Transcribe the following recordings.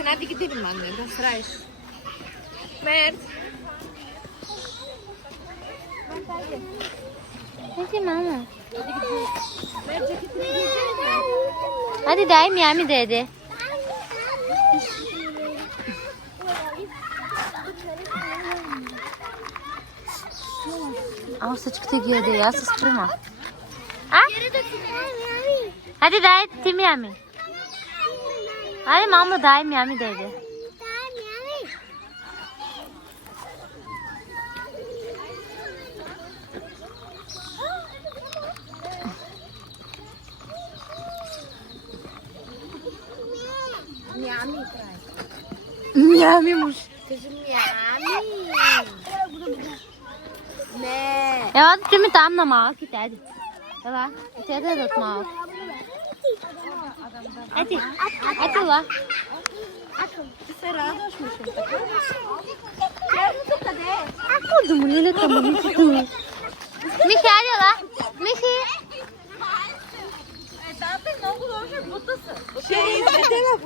Neyse hadi gidelim anne. Bu sıra iş. Mert. Hadi mama. Hadi gidiyoruz. Mert ceketini giyecek mi? Hadi dayım Miami dedi. Ama saçık giyiyor diye ya, siz kırma. Ha? Hadi dayı tim Miami. Hadi mama dayı Miami dedi. Miami. Miami'miş. Kızım Miami. Ne? Ya hadi tümü tamam mau kita hadi. Ya kita ada dot mau. Hadi. Hadi lah. Será doşmuşum. Gel tutup da de. Aku udah mulai kamu itu. Miki hadi lah. Miki. Şey, telefon.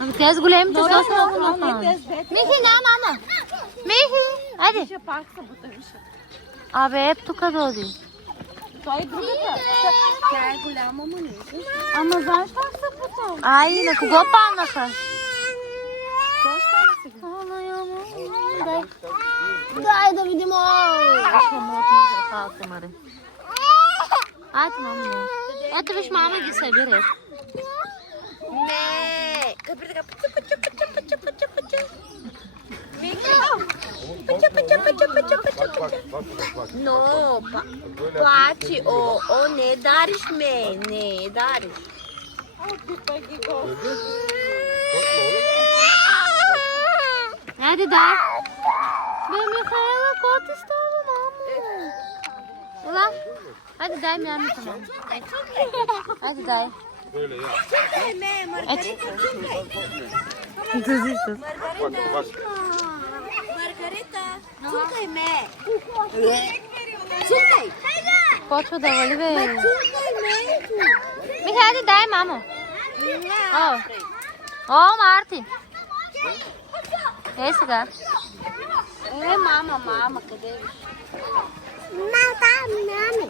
Abi tez gulem tu sos mu? Miki ne mama? Miki. Hadi. Şey parksa bu da bir şey. Abi hep tu kadar oluyor. Soy burada. Gel kulağıma mı ne? Ama ben parksa bu da. Ay ne kugopa nasıl? Dai da vidimo. Hadi mama. Hadi vish mama gi sabir. Ne? Kapıda pıçı pıçı pıçı pıçı pıçı pıçı. Pıçı pıçı pıçı pıçı pıçı pıçı. No, Pachi, o ne dariş me? Ne dariş? Hadi dai. Ben Mikhail'a kot istiyorum mama. Ulan. Hadi dai Miami tamam. Hadi dai. Böyle ya. Aç. Dur dur. Margarita. Çulkay me. Çulkay. Pot mu davali be? Çulkay me. Mikhail hadi dai mama. Oh. Oh Martin. Esse cara. Mama, cadê? Miami.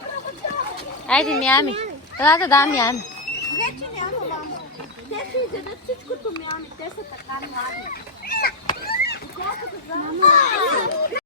Hadi Miami. Hadi da Miami. Vete Miami, mama. Desce, já te escuto Miami. Desce pra cá, Miami.